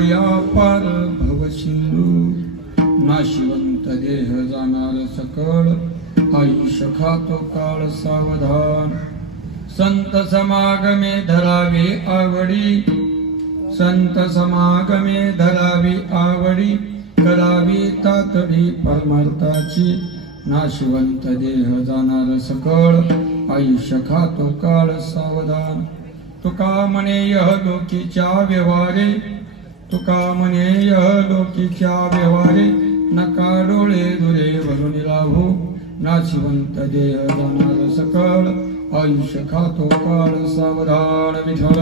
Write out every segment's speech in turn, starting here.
तरावया पार भवसिंधू नाशिवंत देह जाणार सकळ आयुष्य खातो काळ सावधान संत समागमे धरावे आवडी संत समागमे धरावी आवडी करावी तातडी परमार्थाची नाशिवंत देह जाणार सकळ आयुष्य खातो काळ सावधान तुका म्हणे यह लोकीच्या व्यवहारे तुका म्हणे यह लोकीच्या व्यवहारे नका डोळे दुरे भरून राहू नाशिवंत देह जाणार सकळ आयुष्य खातो काळ सावधान विठ्ठल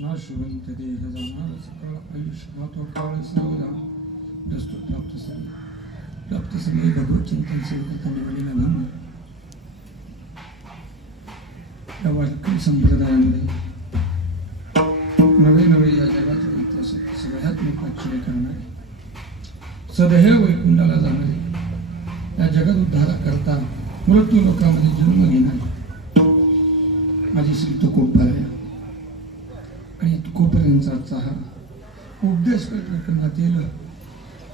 नाशिवंत देह जाणार सकळ आयुष्य खातो काळ सावधान दस्तूर प्राप्त सगळे भगवत चिंतन सेवकांनी वडील घालून या वारकरी संप्रदायामध्ये नवे नवे या जगाच्या इतिहासात सगळ्यात मोठा आश्चर्य करणारे सदैव वैकुंठाला जाणारे या जगत उद्धारा करता मृत्यू लोकांमध्ये जन्म घेणारे माझी श्री तुकोबराया आणि तुकोबरायांचा आजचा हा उपदेश करण्यातील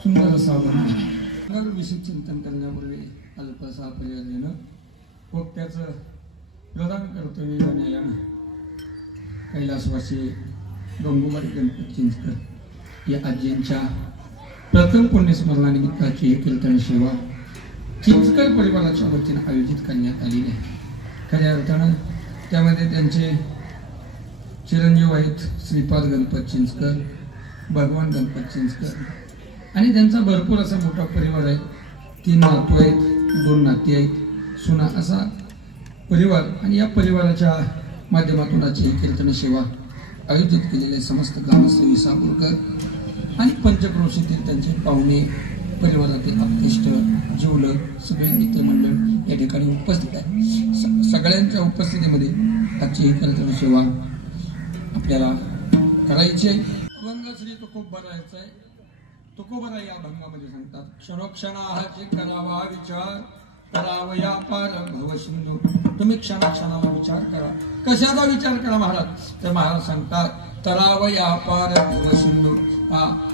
सुंदर असा वर्णन विषय चिंतन करण्यापूर्वी अल्पसा पर्याय देणं व त्याचं प्रदान कर्तव्य जाण्यानं कैलासवासी गंगूबाई गणपत चिंचकर या आजींच्या प्रथम पुण्यस्मरणानिमित्ताची ही कीर्तन सेवा चिंचकर परिवाराच्या वतीने आयोजित करण्यात आलेली आहे. खऱ्या अर्थानं त्यामध्ये त्यांचे चिरंजीव आहेत श्रीपाद गणपत चिंचकर, भगवान गणपत चिंचकर आणि त्यांचा भरपूर असा मोठा परिवार आहे. 3 नातू आहेत, 2 नाती आहेत, सुना असा परिवार आणि या परिवाराच्या माध्यमातून आजची कीर्तन सेवा आयोजित केलेले समस्त ग्रामसेवी साबुरकर आणि पंचक्रोशीतील त्यांचे पाहुणे परिवारातील आपतेष्ट जीवलग सगळे मित्रमंडळ या ठिकाणी उपस्थित आहे. सगळ्यांच्या उपस्थितीमध्ये आजची ही कीर्तन सेवा आपल्याला करायची आहे. अभंग श्री तुकोबरायाचा आहे. तुकोबराय या अभंगामध्ये सांगतात क्षणोक्षणाचे करावा विचार करावया पार भवसिंधू. तुम्ही क्षणाक्षणाला विचार करा. कशाचा विचार करा महाराज? तर महाराज सांगतात तरावया पार भवसिंधू.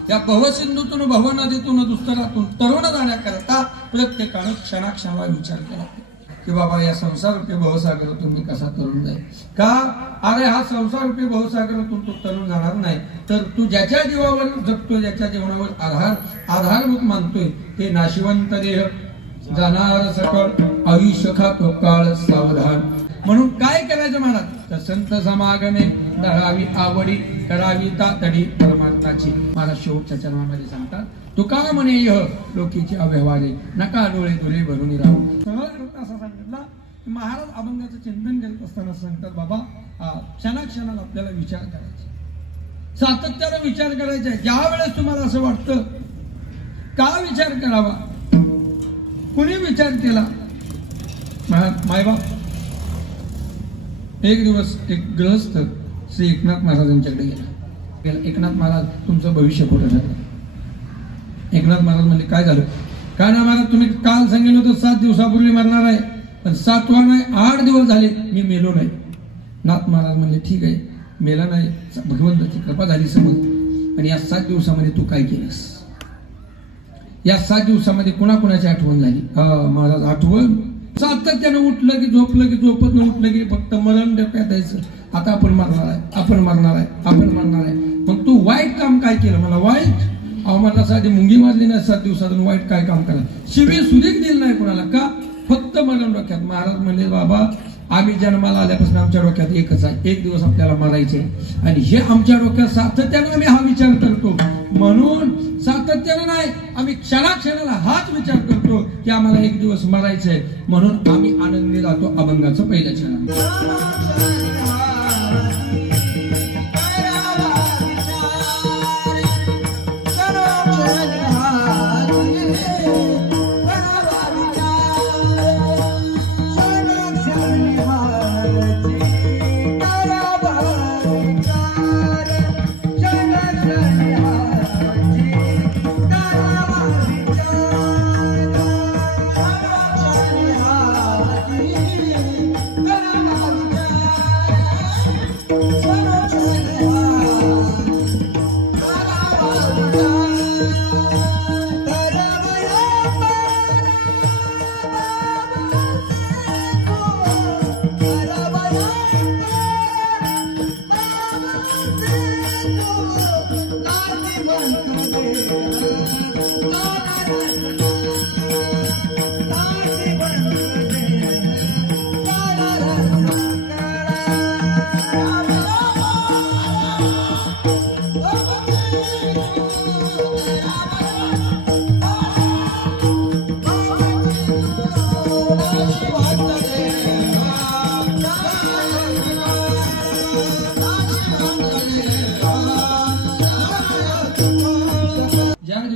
त्या भवसिंधूतून भवनदीतून दुस्तरातून तरुण जाण्याकरता प्रत्येकानं क्षणाक्षणाला विचार केला की बाबा या संसार रूपी भवसागरातून मी कसा तरुण जाईल. का? अरे हा संसार रूपी भवसागरातून तू तरुण जाणार नाही तर तू ज्याच्या जीवावर जगतो, ज्याच्या जीवनावर आधारभूत मानतोय ते नाशिवंत देह जाणार सकळ आयुष्य खातो काळ सावधान. म्हणून काय करायचं महाराज? तर संत समागमे धरावी आवडी करावी तातडी परमार्थाची. महाराज शेवटच्या चरणामध्ये सांगतात तुका म्हणे यह लोकीची अव्यवहारे नका डोळे दुरे भरून राहू. सहज असं सांगितलं. महाराज अभंगाचं चिंतन करत असताना सांगतात बाबा क्षणाक्षणाला आपल्याला विचार करायचा, सातत्यानं विचार करायचा. ज्या वेळेस तुम्हाला असं वाटतं का विचार करावा, कुणी विचार केला? मायबाप एक दिवस एक गृहस्थ श्री एकनाथ महाराजांच्याकडे गेला. एकनाथ महाराज तुमचं भविष्य कुठं झालं? एकनाथ महाराज म्हणजे काय झालं? काय ना महाराज तुम्ही काल सांगितलं होतं 7 दिवसापूर्वी मरणार आहे, पण 7वा नाही 8 दिवस झाले मी मेलो नाही. नाथ महाराज म्हणजे ठीक आहे मेला नाही, भगवंताची कृपा झाली समज. आणि या 7 दिवसामध्ये तू काय केलंस? या 7 दिवसामध्ये कुणाकुणाची आठवण झाली? महाराज आठवण सातत्यानं उठलं की झोपलं की झोपत न उठलं की फक्त मरण डोक्यात यायचं. आता आपण मरणार आहे, आपण मरणार आहे, आपण मरणार आहे. मग तू वाईट काम काय केलं? मला वाईट मला साधी मुंगी मारली नाही 7 दिवसातून वाईट काय काम करा? शिवी सुधीक दिली नाही कोणाला. का? फक्त मरण डोक्यात. महाराज म्हणले बाबा आम्ही जन्माला आल्यापासून आमच्या डोक्यात एकच आहे, एक दिवस आपल्याला मारायचे. आणि हे आमच्या डोक्यात सातत्यानं आम्ही हा विचार करतो. म्हणून सातत्यानं नाही आम्ही क्षणाक्षणाला हाच विचार करतो की आम्हाला एक दिवस मरायचंय. म्हणून आम्ही आनंदी राहतो. अभंगाचं पहिल्या क्षणात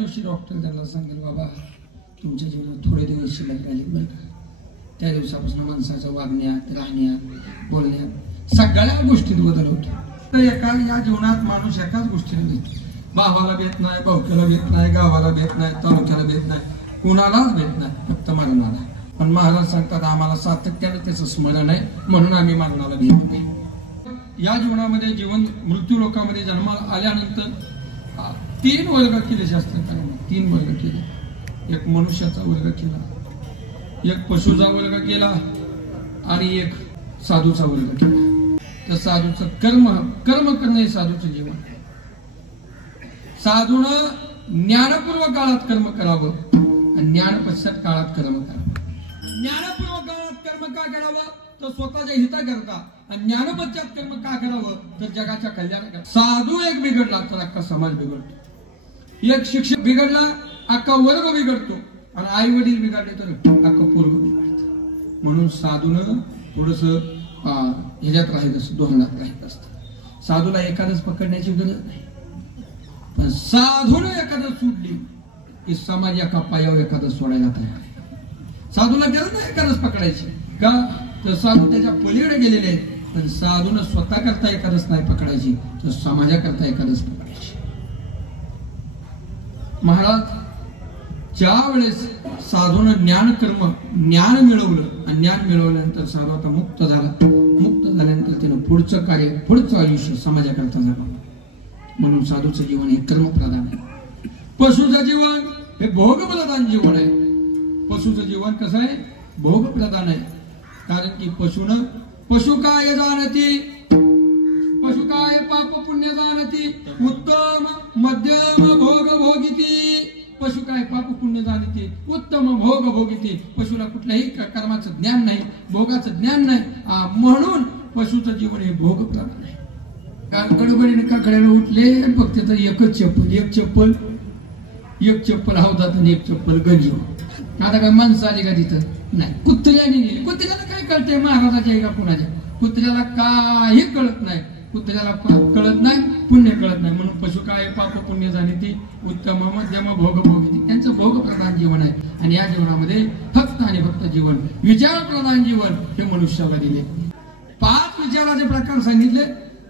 दिवशी डॉक्टर त्यांना सांगेल बाबा तुमच्या जीवनात थोडे दिवस शिल्लक राहिले बरं का. त्या दिवसापासून माणसाच्या वागण्यात राहण्यात बोलण्यात सगळ्या गोष्टीत बदल होतो. तर या जीवनात माणूस एकाच गोष्टीने भेटतो. भावाला भेट नाही, भाऊक्याला भेट नाही, गावाला भेट नाही, तालुक्याला भेट नाही, कुणालाच भेट नाही, फक्त मरणाला. पण महाराज सांगतात आम्हाला सातत्यानं त्याचं स्मरण आहे म्हणून आम्ही मरणाला भेट नाही. या जीवनामध्ये जीवन मृत्यू लोकांमध्ये जन्माला आल्यानंतर 3 वर्ग केले शास्त्रकारांनी. 3 वर्ग केले. एक मनुष्याचा वर्ग केला, एक पशुचा वर्ग केला आणि एक साधूचा वर्ग केला. तर साधूचं कर्म करणं हे साधूचं जीवन. साधूनं ज्ञानपूर्व काळात कर्म करावं आणि ज्ञानपश्चात काळात कर्म करावं. ज्ञानपूर्व काळात कर्म का करावं तर स्वतःच्या हिताकरता आणि ज्ञानपश्चात कर्म का करावं तर जगाच्या कल्याणाकरता. साधू एक बिघडला तर अख्खा समाज बिघडतो. एक शिक्षक बिघडला अख्खा वर्ग बिघडतो आणि आई वडील बिघडले तर अख्खं पूर्व बिघडतं. म्हणून साधूनं थोडस ह्याच्यात राहित असतं, दोहनात राहित असतं. साधूला एखादच पकडण्याची गरज नाही, पण साधूनं एखादं सोडली की समाज एका पायावर एखादं सोडायला तयार आहे. साधूला गरज नाही एखादच पकडायची का तर साधू त्याच्या पलीकडे गेलेले आहेत. पण साधूनं स्वतः करता एखादच नाही पकडायची तर समाजाकरता एखादच पकडायची. महाराज ज्या वेळेस साधूनं ज्ञान मिळवलं आणि ज्ञान मिळवल्यानंतर साधू आता मुक्त झाला. मुक्त झाल्यानंतर त्यानं पुढचं कार्य पुढचं आयुष्य समाजाकरता झालं. म्हणून साधूचं जीवन हे कर्मप्रधान आहे. पशुचं जीवन हे भोगप्रधान जीवन आहे. पशुचं जीवन कसं आहे भोगप्रधान आहे. कारण की पशु काय जाणती, पशु काय पाप पुण्य जाणती, उत्तम मध्यम भोग भोगिती. पशु काय पाप पुण्य जाणती, उत्तम भोग भोगिती. पशुला कुठल्याही कर्माचं ज्ञान नाही, भोगाचं ज्ञान नाही. म्हणून पशुचं जीवन हे भोगप्रधान आहे. गडबडीने काकड्याला उठले फक्त तर एक चप्पल हवतात आणि एक चप्पल गंजी. आता काय माणसं आली का तिथं नाही, कुत्र्याने नेली. कुत्र्याला काय कळतंय महाराजाच्या का कुणाच्या. कुत्र्याला काही कळत नाही. कुत्र्याला कळत नाही, पुण्य कळत नाही. म्हणून पशु काय पाप पुण्य जाणे ती उत्तम मध्यम भोग भोगिती. त्यांचं भोगप्रधान जीवन आहे. आणि या जीवनामध्ये फक्त आणि फक्त जीवन विचारप्रधान जीवन हे मनुष्याला दिले. 5 विचाराचे प्रकार सांगितले.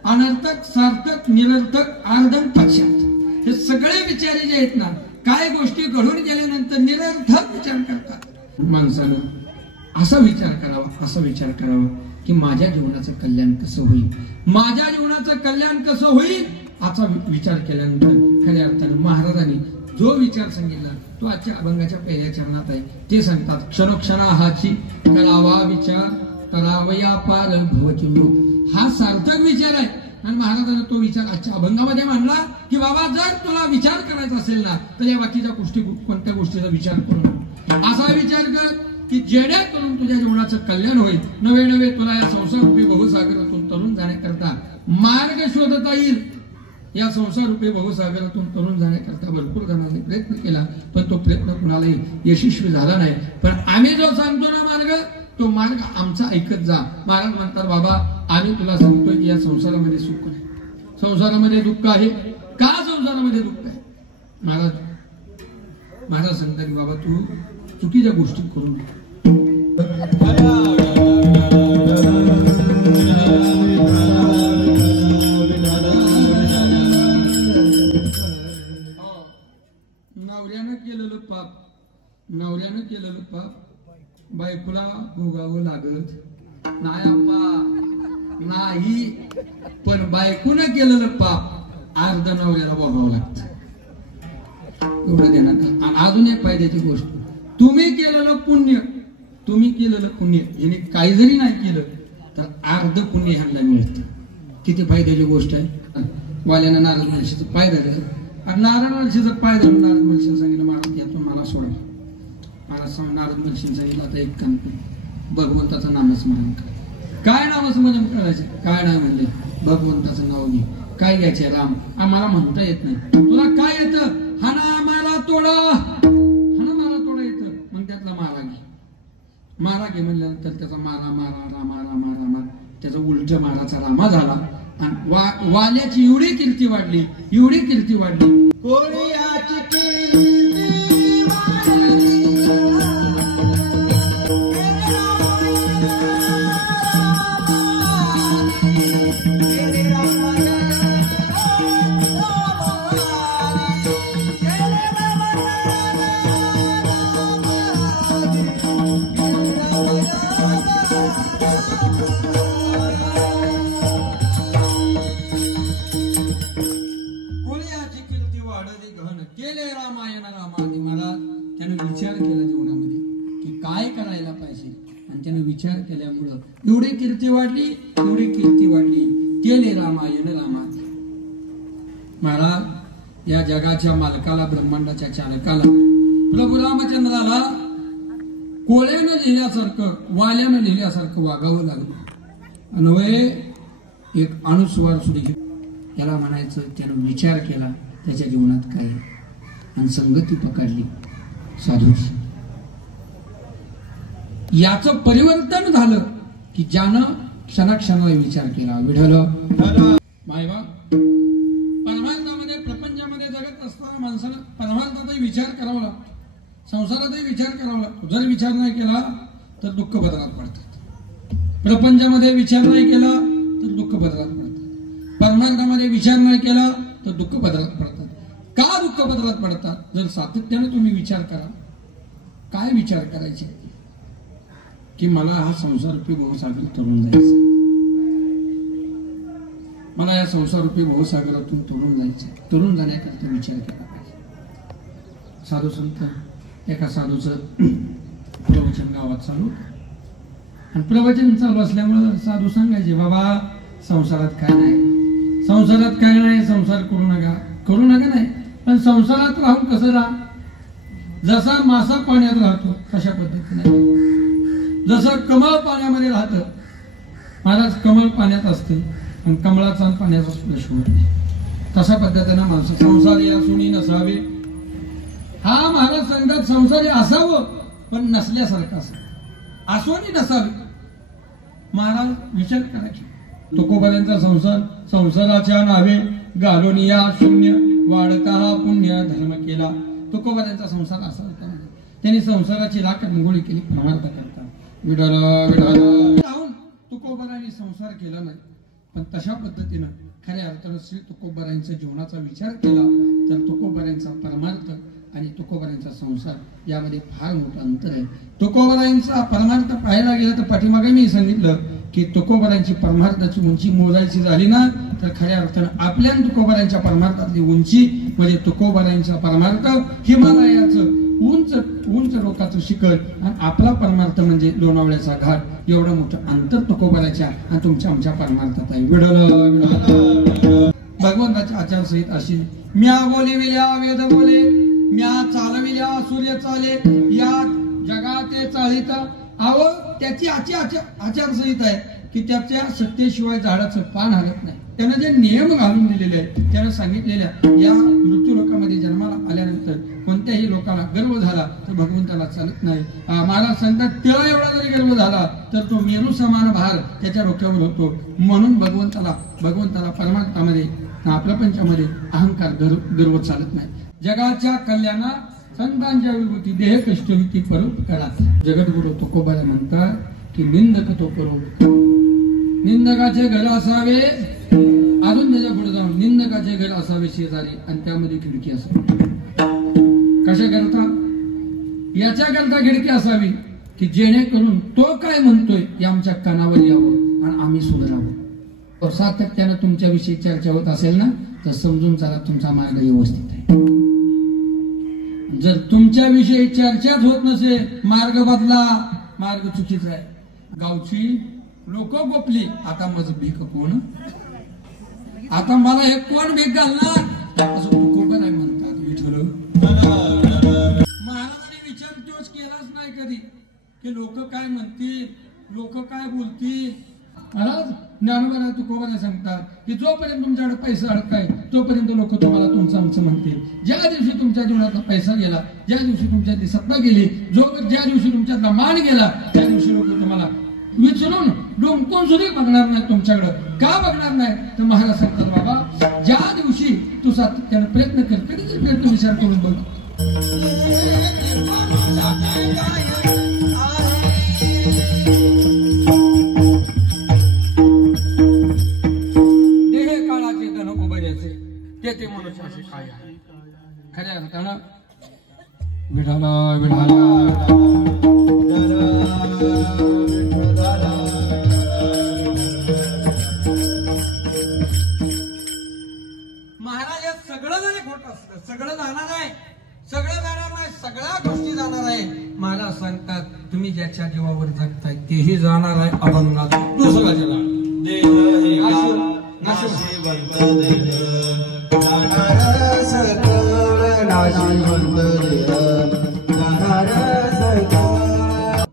अनर्थक, सार्थक, निरर्थक, आर्धन, पक्षात. हे सगळे विचार जे आहेत ना काय गोष्टी घडून गेल्यानंतर निरर्थक विचार करतात. माणसानं असा विचार करावा की माझ्या जीवनाचं कल्याण कसं होईल, माझ्या जीवनाचं कल्याण कसं होईल. असा विचार केल्यानंतर खऱ्या अर्थाने महाराजांनी जो विचार सांगितला तो आजच्या अभंगाच्या पहिल्या चरणात आहे. ते सांगतात क्षणोक्षणा हाची करावा विचार, करावया पार भवचिंडू. हा सार्थक विचार आहे. आणि महाराजांना तो विचार आजच्या अभंगामध्ये मांडला की बाबा जर तुला विचार करायचा असेल ना तर या बाकीच्या कोणत्या गोष्टीचा विचार करू नको. असा विचार कर की जेणेकरून तुझ्या जीवनाचं कल्याण होईल. नवे तुला या संसार रूपी बहुसागरातून तरुण जाण्याकरता मार्ग शोधता येईल. या संसार रूपी बहुसागरातून तरुण जाण्याकरता भरपूर जणांनी प्रयत्न केला पण तो प्रयत्न कुणालाही यशस्वी झाला नाही. पण आम्ही जो सांगतो ना मार्ग तो मार्ग आमचा ऐकत जा. महाराज म्हणतात बाबा आम्ही तुला सांगतोय की या संसारामध्ये सुख नाही, संसारामध्ये दुःख आहे. का संसारामध्ये दुःख आहे? महाराज सांगतात की बाबा तू चुकीच्या गोष्टी करू नये. नवऱ्यानं केलेलं पाप बायकोला भोगावं लागत नाही अप्पा नाही. पण बायकोनं केलेलं पाप अर्ध नवऱ्याला भोगावं लागतं. एवढं देणार. अजून एक फायद्याची गोष्ट तुम्ही केलेलं पुण्य याने काही जरी नाही केलं तर अर्ध पुण्य ह्यांना मिळतं. किती फायद्याची गोष्ट आहे. वाल्यानं नारद महर्षीचं पाय धरलं आणि नारद महर्षीचं पाय धरून नारद महर्षीला सांगितलं महाराज यातून मला सोडा. महाराज नारद महर्षीने सांगितलं आता एक काम कर भगवंताचं नामस्मरण कर. काय नामस्मरण करायचं? काय नाही म्हणले भगवंताचं नाव घे. काय घ्यायचे? राम. आम्हाला म्हणता येत नाही. तुला काय येतं? हाना मारा तोडा. हाना मारा तोडा येतं मग त्यातला मारा घे. मारा घे म्हणल्यानंतर त्याचा मारा मारा रामा रामा रामा त्याचा उलट माराचा रामा झाला. आणि वाल्याची एवढी कीर्ती वाढली. कोळ्याची वाढले गहन केले रामायण रामाने. मला त्यानं विचार केला जीवनामध्ये की काय करायला पाहिजे, आणि त्यानं विचार केल्यामुळं एवढी कीर्ती वाढली, एवढी कीर्ती वाढली. केले रामायण रामाने. महाराज या जगाच्या मालकाला, ब्रह्मांडाच्या चालकाला, प्रभू रामचंद्राला कोळ्यानं लिहिल्यासारखं, वाल्यानं लिहिल्यासारखं वागावं लागलं. अन्वय एक अणुस्वार सुद्धा त्याला म्हणायचं. त्यानं विचार केला त्याच्या जीवनात काय, आणि संगती पकडली साधूची. याचं परिवर्तन झालं की ज्यानं क्षणाक्षणाला विचार केला. विठ्ठल मायबा परमार्थामध्ये, प्रपंचामध्ये जगत असताना माणसानं परमार्थाचाही विचार करावा लागतो, संसाराचाही विचार करावा लागतो. जर विचार नाही केला तर दुःख बदलात पडतात. प्रपंचामध्ये विचार नाही केला तर दुःख बदलात पडतात. परमार्थामध्ये विचार नाही केला तर दुःख बदलात पडतात. का दुःख बदलात पडतात? जर सातत्याने तुम्ही विचार करा. काय विचार करायचे की मला हा संसाररूपी भवसागर तरुण जायचं, मला या संसाररूपी भवसागरातून तरुण जायचं. तरुण जाण्याकरता विचार केला पाहिजे. साधू संत एका साधूचं प्रवचन गावात चालू, आणि प्रवचन चालू असल्यामुळं साधू सांगायचे, बाबा संसारात काय नाही, संसारात काय नाही, संसार करू नका, करू नका नाही, पण संसारात राहून कसं राहा, जसा मासा पाण्यात राहतो तशा पद्धतीने, जसं कमळ पाण्यामध्ये राहतं. महाराज कमळ पाण्यात असते आणि कमळाचा पाण्याचा स्पर्श होत नाही, तशा पद्धतीनं माणसं संसारी असूनही नसावे. हा महाराज सांगतात संसारी असावं पण नसल्यासारखं असावं, असूनही नसावे. महाराज विचार करा की तुकोबाऱ्यांचा संसार, संसाराच्या नावे घालून या शून्य वाढता हा पुण्य धर्म केला. तुकोबाऱ्यांचा संसार असा होता. त्यांनी संसाराची राख रंगोळी केली परमार्थ करता. राहून तुकोबारांनी संसार केला नाही, पण तशा पद्धतीनं खऱ्या अर्थानं श्री तुकोबारांच्या जीवनाचा विचार केला तर तुकोबारांचा परमार्थ आणि तुकोबारांचा संसार यामध्ये फार मोठं अंतर आहे. तुकोबारांचा परमार्थ पाहायला गेला तर पाठीमागे मी सांगितलं की तुकोबारांची परमार्थाची उंची मोजायची झाली ना तर खऱ्या अर्थानं आपल्या तुकोबारांच्या परमार्थातली उंची म्हणजे तुकोबारांचा परमार्थ हिमालयाचं उंच उंच डोकाचं शिखर, आणि आपला परमार्थ म्हणजे लोणावळ्याचा घाट. एवढं मोठं अंतर तुकोबाराच्या आणि तुमच्या आमच्या परमार्थात आहे. भगवंताच्या आचारसहित अशी म्या बोलिविल्या वेद बोले, म्या चालविल्या सूर्य चाले, या जगाते चालित. अहो त्याची आचारसहित आहे की त्याच्या सत्तेशिवाय झाडाचं पान हलत नाही. त्यानं जे नियम घालून दिलेले आहेत, त्यानं सांगितलेल्या या मृत्यू लोकांमध्ये जन्माला आल्यानंतर कोणत्याही लोकांना गर्व झाला तर भगवंताला चालत नाही. महाराज सांगतात तेव्हा एवढा जरी गर्व झाला तर तो मेरू समान भार त्याच्या डोक्यावर होतो. म्हणून भगवंताला परमार्थामध्ये आपल्या पंचामध्ये अहंकार गर्व चालत नाही. जगाच्या कल्याणात संतांच्या विभूती देह कष्टविती परोपकारा. जगद्गुरु तुकोबाला म्हणतात की निंदक तो करो, निंदकाचे घर असावे. अजून त्याच्या पुढे जाऊन निंदकाचे घर असावे शेजारी, आणि त्यामध्ये खिडकी असावी. कशा करता? याच्या करता खिडकी असावी की जेणेकरून तो काय म्हणतोय ते आमच्या कानावर यावं आणि आम्ही सुधारावं. सातत्यानं तुमच्याविषयी चर्चा होत असेल ना तर समजून चला तुमचा मार्ग व्यवस्थित आहे. जर तुमच्याविषयी चर्चाच होत नसेल, मार्ग बदला, मार्ग चुकीचा आहे. गावची लोक गोपली, आता माझं भीक कोण, आता मला हे कोण भीक घालणार असं तुकोबा नाही म्हणतात. विठ्ठल महाराजांनी विचार तोच केलाच नाही कधी की लोक काय म्हणतील, लोक काय बोलतील. महाराज ज्ञानोबा तुकोबा सांगतात की जोपर्यंत तुमच्याकडे पैसा अडकाय तोपर्यंत लोक तुम्हाला तुमचं आमचं म्हणतील. ज्या दिवशी तुमच्या जीवनातला पैसा गेला, ज्या दिवशी तुमच्यातली सत्ता गेली, ज्या दिवशी तुमच्यातला मान गेला, त्या दिवशी लोक तुम्हाला विचारून डोंबकून सुद्धा बघणार नाही तुमच्याकडे. का बघणार नाही तर महाराज सांगतात बाबा ज्या दिवशी तू सातत्याने प्रयत्न कर, कधीतरी प्रयत्न विचार करून बघ. देह काळाचे धन उभयाचे ते मनुष्याचे काय आहे. खऱ्या अर्थानं विठाला महाराज या सगळं जरी खोट असतं सगळं जाणार आहे, सगळं जाणार नाही, सगळ्या गोष्टी जाणार आहे. महाराज सांगतात तुम्ही ज्याच्या जीवावर जगताय तेही जाणार आहे अभंगात. दुसरा जगा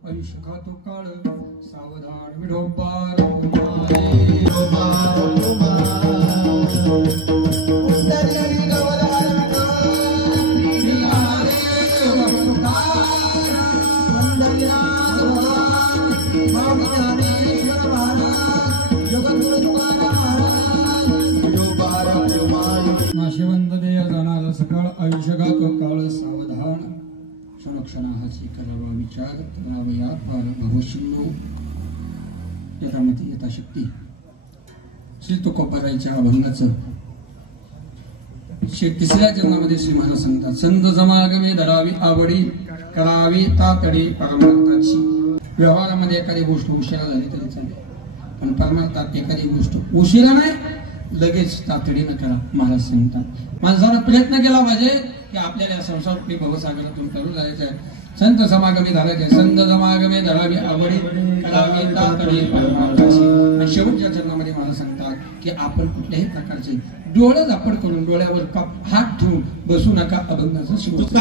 आयुष्य खातो काळ सावधान विडोबार नाशिवंत देय जाणार सकाळ आयुष्य गातो काळ सावधान क्षणक्षणाची करावा विचार करावया पार भवशिन्नो यथामती यथाशक्ती. श्री तुकोबारायच्या अभंगाचं तिसऱ्या जन्मामध्ये श्री महाराज सांगतात संत समागमे धरावी आवडी करावी तातडी परमार्थाची. व्यवहारामध्ये एखादी गोष्ट उशिरा झाली तरी चालेल, पण परमार्थात एखादी गोष्ट उशिरा नाही लगेच तातडीनं करा. महाराज सांगतात माणसानं प्रयत्न केला पाहिजे की आपल्याला संसार भवसागरातून करू जायचं आहे. संत समागमे धरायचे, संत समागमे धरावी आवडी करावी तातडी परमार्थाची. आणि शेवटच्या चरणामध्ये महाराज सांगतात की आपण कुठल्याही प्रकारचे डोळे झापड करून डोळ्यावर हात ठेवून बसू नका. अभंगाचं शेवट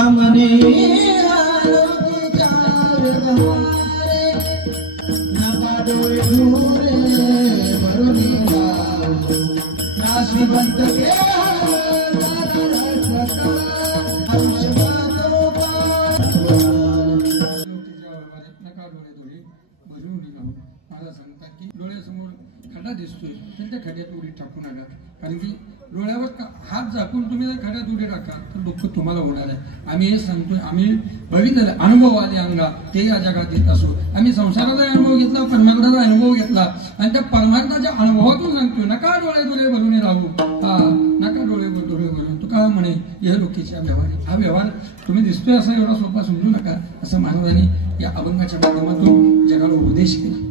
डोळ्यासमोर खडा दिसतोय तर त्या खड्यात उडी टाकू नका. कारण की डोळ्यावर हात झाकून तुम्ही जर खड्यात उडी टाका तर दुःख तुम्हाला होणार आहे. आम्ही हे सांगतोय, आम्ही बघितलेलं अनुभव आले अंगात ते या जगात येत असो. आम्ही संसाराचा अनुभव घेतला, परमार्थाचा अनुभव घेतला आणि त्या परमार्थाच्या अनुभवातून सांगतोय नका डोळे डोळे भरून राहू. नका डोळे डोळे भरून. तू का म्हणे या लोकीच्या व्यवहार, हा व्यवहार तुम्ही दिसतोय असा एवढा सोपा समजू नका असं महाराजांनी या अभंगाच्या माध्यमातून जगाला उपदेश केला.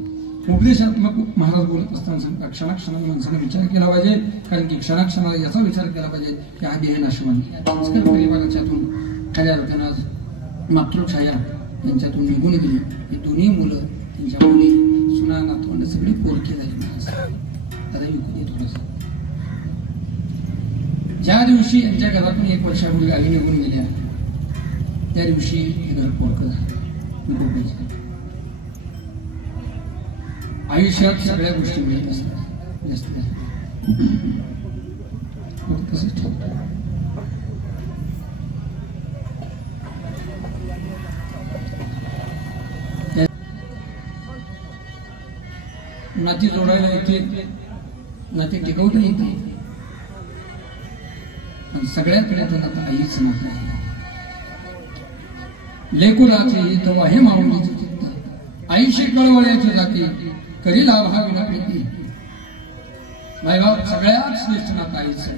उपदेशात्मक महाराज बोलत असताना सांगतात क्षणाक्षणाला माणसाने विचार केला पाहिजे. कारण की क्षणाक्षणाला याचा विचार केला पाहिजे की हा देह नाशवान परिवाराच्यातून खऱ्या अर्थानं मातृछाया यांच्यातून निघून गेली. ही दोन्ही मुलं त्यांच्या मुली सुना नातवंड सगळी पोरकी झाली. त्याला विकून येत थोडंसं ज्या दिवशी यांच्या घरातून 1 वर्षापूर्वी गावी निघून गेल्या त्या दिवशी घर पोरकं झालं. आयुष्यात सगळ्या गोष्टी मिळत असतात जास्त नाती जोडायला येते, नाती टिकवता येते. आणि सगळ्याकडे आता आईच नाही. लेकुराचे तेव्हा हे माऊलीचे चित्त आईशी कळवळ्याची जाती करी लाभा विना प्रीती. मायबाप सगळ्यात श्रेष्ठ नातं आईच आहे.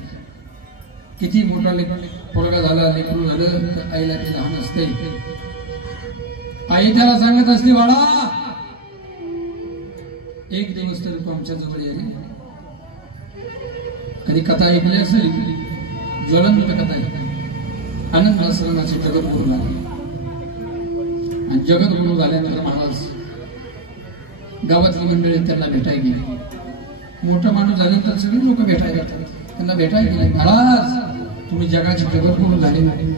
किती मोठा पोरगा झाला लेकरू झालं तर आईला ते लहान असते. आई त्याला सांगत असते बाळा एक दिवस तरी तू आमच्या जवळ ये. कधी कथा ऐकली असेल, ज्वलंत कथा ऐकली. आनंद आश्रमाचे जगद्गुरु झाले आणि जगद्गुरु झाल्यानंतर महाराज गावातली मंडळी त्यांना भेटायला गेली. मोठा माणूस झाल्यानंतर सगळे लोक भेटायला येतात. त्यांना भेटायला गेले. महाराज तुम्ही जगाचे जगद्गुरु झाले नाही.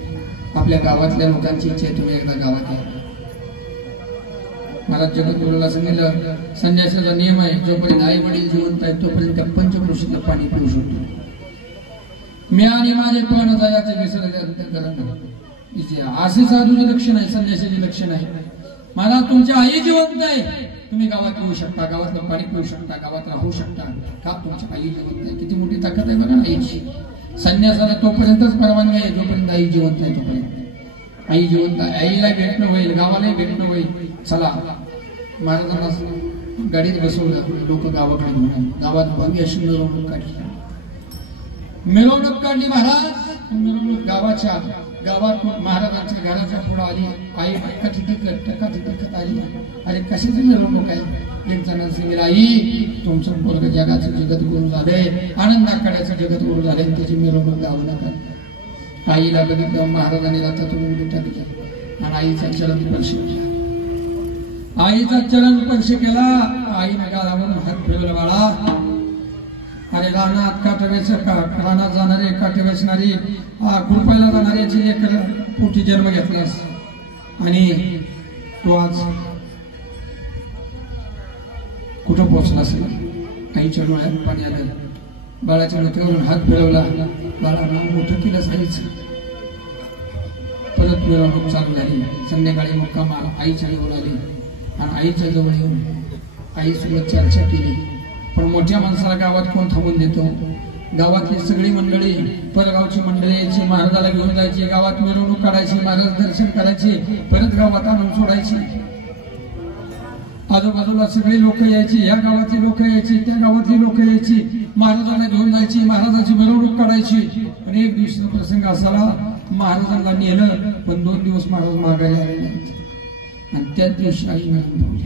आपल्या गावातल्या लोकांची इच्छा आहे तुम्ही एकदा गावात या. महाराज जगद्गुरूला सांगितलं संन्यासाचा नियम आहे जोपर्यंत आई वडील जिवंत आहेत तोपर्यंत त्या पंचक्रोशीतलं पाणी पिऊ शकतो. मी आणि माझे पण जायचे विसरले असे साधूचे लक्षण आहे, संन्यासाचे लक्षण आहे. मला तुमच्या आई जिवंत आहे, तुम्ही गावात येऊ शकता, गावातलं पाणी पिऊ शकता, गावात राहू शकता. का तुमची आई जिवंत आहे. किती मोठी ताकद आहे बघा आईची. संन्यासाला तोपर्यंतच परवानगी आहे जोपर्यंत आई जिवंत आहे. तोपर्यंत आई जिवंत आहे. आईला भेटणं होईल, गावालाही भेटणं होईल. चला महाराजांना गाडीत बसवलं. लोक गावाकडे घेऊन गावात भव्य अशी मिरवणूक काढली. मिरवणूक काढली महाराज. मिरवणूक गावात महाराजांच्या घराच्या पुढे आली. आई टक्का आली. अरे कशाची मिरवणूक आहे. एक जण सांगितलं आई तुमचं पोरग जगाचं जगद्गुरु झाले, आनंद आखाड्याचं जगद्गुरु झाले, त्याची मिरवणूक गावं नका. आईला बघितलं महाराजांनी रथातून उडी टाकली आणि आईचा चरण स्पर्श केला. आईचा चरण स्पर्श केला. आईने गालावरून हात फिरवला. बाळा, अरे रानात रानात जाणारे काटे वेचणारी कृपयाला जाणाऱ्याची एक पोटी जन्म घेतलास आणि तू आज कुठं पोहोचला असेल. आईच्या डोळ्यात पाणी आलं. बाळाच्या डोक्यावरून हात फिरवला. बाळाला मोठं केलं साईचं. परत मिरवणूक चालू झाली. संध्याकाळी मुक्काम आईच्या जवळ आली आणि आईच्या जवळ येऊन आईसोबत चर्चा केली. पण मोठ्या माणसाला गावात कोण थांबून देतो. गावातली सगळी मंडळी, परगावची मंडळी यायची, महाराजाला घेऊन जायची, गावात मिरवणूक काढायची, महाराज दर्शन करायची, परत गावात आणून सोडायची. आजूबाजूला सगळी लोक यायची, या गावातली लोक यायची, त्या गावातली लोक यायची, महाराजांना घेऊन जायची, महाराजांची मिरवणूक काढायची. आणि एक दिवशी प्रसंग असाला, महाराजांना नेलं पण 2 दिवस महाराज मागायला आले नाहीत आणि त्याच दिवशी आई मिळून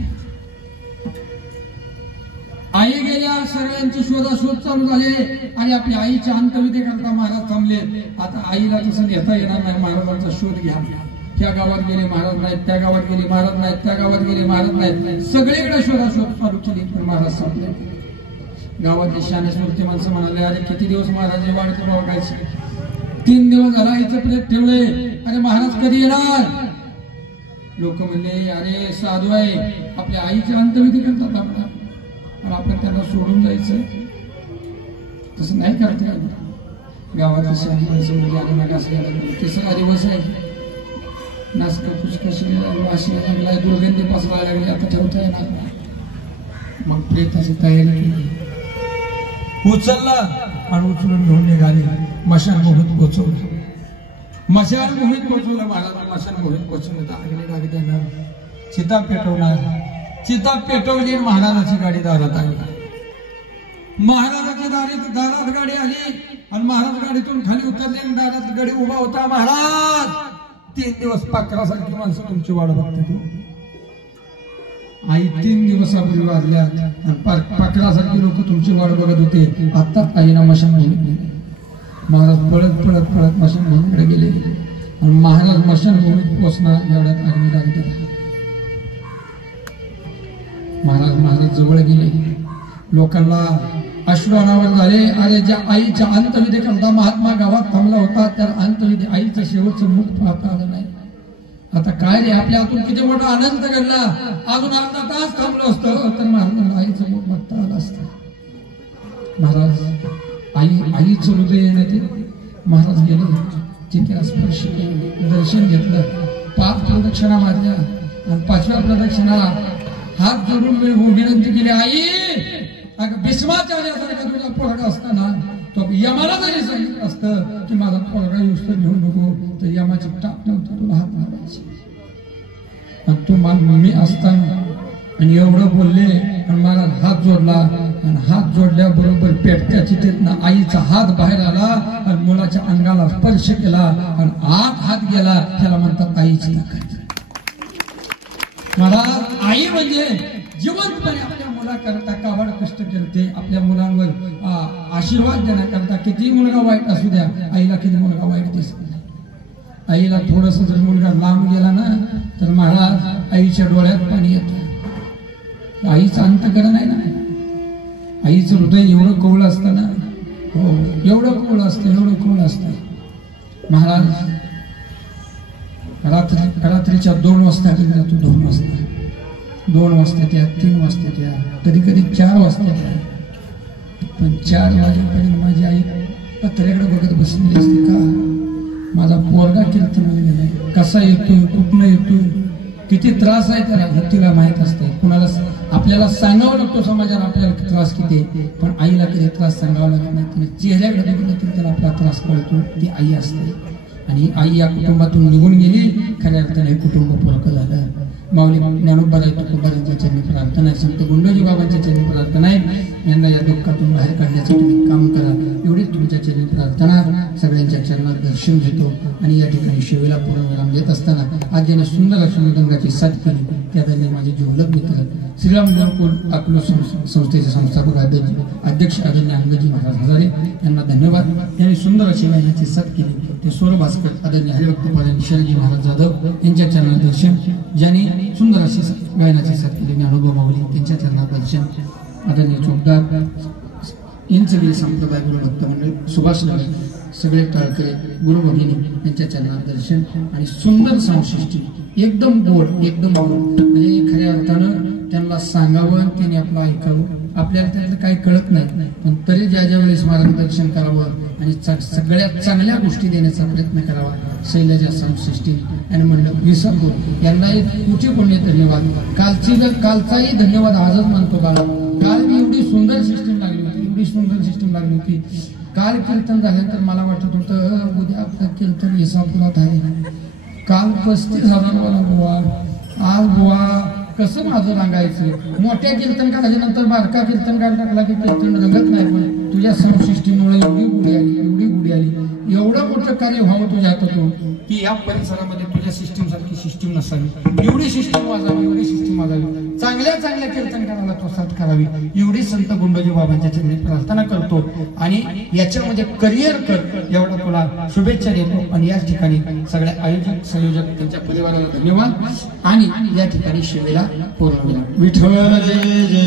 आई गेल्या. सगळ्यांची शोधाशोध चालू झाले आणि आपल्या आईच्या अंतविधी करता महाराज थांबले. आता आईला तसं नेता येणार नाही. महाराजांचा शोध घ्या. त्या गावात गेले महाराज नाहीत, त्या गावात गेले महाराज नाहीत, त्या गावात गेले महाराज नाहीत, सगळीकडे शोधाशोध चालू केली पण महाराज संपले. गावातले शाने सुरती माणसं म्हणाले, अरे किती दिवस महाराज वाढत बघायचे. 3 दिवस झाला आईचं प्रेत ठेवले. अरे महाराज कधी येणार. लोक म्हणले, अरे साधू आहे, आपल्या आईच्या अंतविधी करतात आपला आणि आपण त्यांना सोडून जायचं. तसं नाही करता येत. गावातली शाने माणसं म्हणजे आणि मग असं तिसरा दिवस आहे. नासका पुसका शिवाय लागलाय, दुर्गंधी पसरायला लागली. आता ठेवता येणार. मग प्रेताची तयारी केली. उचलला आणि उचलून घेऊन निघाले. मशानभूमीत पोचवलं. मशानभूमीत पोचवलं. महाराज मशानभूमीत पोचवलं. अग्नी डाग देणार, चिता पेटवणार. चिता पेटवली. महाराजाची गाडी दारात आली. महाराजाच्या दारात गाडी आली आणि महाराज गाडीतून खाली उतरले. दारात गाडी उभा होता. महाराज, 3 दिवस पाखरासारखी माणसं तुमची वाट बघते. आई 3 दिवसापूर्वी वाढल्या आणि पाखरासारखी लोक तुमची वाट बघत होते. आता आईना मशानभूमीत गेले. महाराज पळत पळत पळत मशानभूमीकडे गेले आणि महाराज मशानभूमीत पोचणार एवढ्यात अग्नी डाग दिला. महाराज जवळ गेले. लोकांना अश्रू अनावर झाले. अरे ज्या आईच्या अंतविधी करता महात्मा गावात थांबला होता, त्या अंतविधी आईचं शेवटचं मुख पाहता आलं नाही. आता काय रे, आपल्या हातून किती मोठा आनंद घडला. अजून अर्धा तास थांबलो असतो तर महाराजांना आईचं मुख बघता आलं असतं. महाराज आईचं हृदय येण्यात महाराज गेले. तिथे स्पर्श केलं, दर्शन घेतलं, 5 प्रदक्षिणा मारल्या आणि 5व्या प्रदक्षिणाला हात जोडून विनंती केली, आई अगं भीष्माचार्यासारखा तुझा पोरगा असताना तो यमाला जरी सांगितलं असतं की माझा पोरगा युस्त घेऊ नको तर यमाची टाप नव्हती तुला हात मारायची. आणि तू मी असताना आणि एवढं बोलले आणि मला हात जोडला आणि हात जोडल्याबरोबर पेटत्या चितेतनं आईचा हात बाहेर आला आणि मुलाच्या अंगाला स्पर्श केला आणि आत हात गेला. त्याला म्हणतात आईची ताकद. मला आई म्हणजे जिवंतपणे आपल्या मुलाकरता काबाड कष्ट करते. आपल्या मुलांवर आशीर्वाद देण्याकरता किती मुलगा वाईट असू द्या, आईला किती मुलगा वाईट दिसत नाही. आईला थोडस जर मुलगा लांब गेला ना तर महाराज आईच्या डोळ्यात पाणी येतं. आईचं अंतःकरण आहे ना, आईचं हृदय एवढं कोवळ असतं ना, हो एवढं कोवळ असतं, एवढं कोवळ असतं. महाराज रात्रीच्या 2 वाजता गेला. तू 2 वाजता 2 वाजता त्या 3 वाजता त्या कधी कधी 4 वाजता त्या. पण 4 वाजेपर्यंत माझी आई पत्र्याकडे बघत बसलेली असते. का माझा पोरगा कीर्तनाला गेलाय, कसा येतोय, कुठनं येतोय, किती त्रास आहे त्याला हे तिला माहित असते. कुणाला आपल्याला सांगावं लागतो समाजाला आपल्याला त्रास किती, पण आईला कधी त्रास सांगावा लागत नाही. तिने चेहऱ्याकडे बघितलं तरी त्याला आपला त्रास कळतो. ती आई असते आणि आई या कुटुंबातून निघून गेली. खऱ्या अर्थाने हे कुटुंब पुरकं झालं. माऊली ज्ञानोबाराय तुकोबारांच्या चरणी प्रार्थना आहे, संत गुंडोजी बाबांच्या चरणी प्रार्थना आहे. यांना या दुःखातून बाहेर काढण्याचं तुम्ही काम करा एवढीच तुमच्या चरणी प्रार्थना. सगळ्यांच्या चरणात दर्शन घेतो आणि या ठिकाणी शिवेला पूर्णविराम देत असताना आज ज्याने सुंदर अशी मृदंगाची साथ केली त्या त्यांनी माझे जिवलग मित्र श्रीराम गुरुकुल अकलूज संस्थेचे संस्थापक अध्यक्ष आदरणीय अंगजी महाराज हजारे यांना धन्यवाद. यांनी सुंदर अशी महिन्याची साथ केली. ते स्वरभास्कर आदरणीय हरिभक्तपारायण शरणजी महाराज जाधव यांच्या चरणात दर्शन, ज्यांनी सुंदर अशी गायनाची साथ केली अनुभव माऊली त्यांच्या चरणात दर्शन, आदरणीय चोपदार यांचे संप्रदाय गुरु भक्त मंडळ सुभाष नगर सगळे टाळकरे गुरु भगिनी यांच्या चरणात दर्शन आणि सुंदर संसृष्टी एकदम गोड एकदम गोड, म्हणजे खऱ्या अर्थानं त्यांना सांगावं आणि त्यांनी आपलं ऐकावं. आपल्याला त्यातलं काही कळत नाही, पण तरी ज्या ज्या वेळेस मार्गदर्शन करावं आणि सगळ्यात चांगल्या गोष्टी देण्याचा प्रयत्न करावा. शैलजा संसृष्टी आणि म्हणलं विसरतो यांनाही कुठे पुण्य धन्यवाद. कालचाही धन्यवाद आजच म्हणतो. काल मी एवढी सुंदर सिस्टीम लागली होती, एवढी सुंदर सिस्टीम लागली होती. काल कीर्तन झाल्यानंतर मला वाटत होतं उद्या आपलं कीर्तन इसापुरात आहे. काल 35,000 गोवा, आज गोवा कसं माझं रांगायचं. मोठ्या कीर्तनकार झाल्यानंतर बारका कीर्तनकार टाकला की कीर्तन रंगत नाही, पण तुझ्या संसृष्टीमुळे एवढी गुढी आली, एवढी गुढी आली. एवढं मोठं कार्य व्हावं तुझ्या हातातून की या परिसरामध्ये तुझ्या सिस्टीम सारखी सिस्टीम नसावी. एवढी सिस्टीम वाजावी, एवढी सिस्टीम वाजावी. चांगल्या चांगल्या कीर्तनकाराला तो साथ करावी एवढी संत गुंडोजी बाबांच्या चरणी प्रार्थना करतो आणि याच्यामध्ये करिअर कर एवढा तुला शुभेच्छा देतो. आणि या ठिकाणी सगळ्या आयोजक संयोजक त्यांच्या परिवाराला धन्यवाद आणि या ठिकाणी शिवेला पूर्ण विठ्ठल जय जय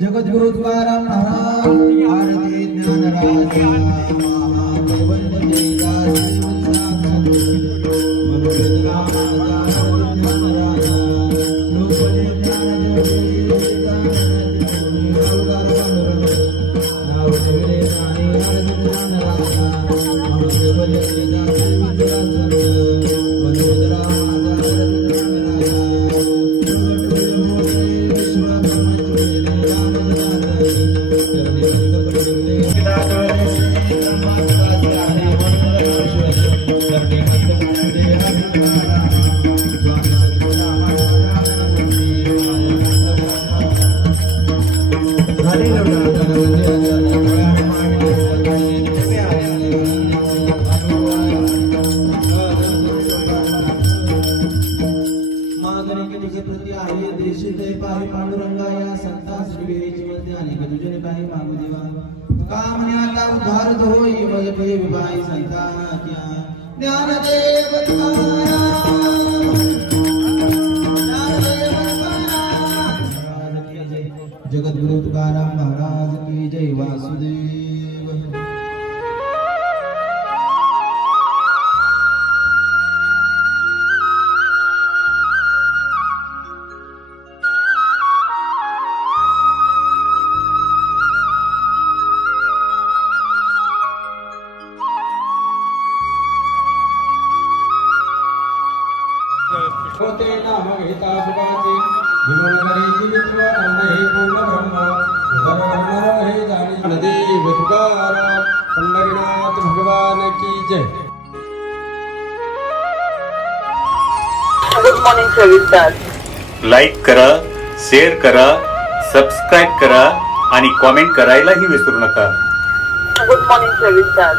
जगद्गुरु तुकाराम महाराज आरती ज्ञानराजा जगद्गुरु तुकाराम महाराज की जय. वासुदेव होते नाम घेता सुखाचे विमल करे जीवित्व अंध हे पूर्ण ब्रह्म उदर हे जाणी देव तुकाराम पंढरीनाथ भगवान की जय. Good morning Savistar. लाईक करा, शेअर करा, सबस्क्राईब करा आणि कॉमेंट करायलाही विसरू नका. Good morning सविस्तार.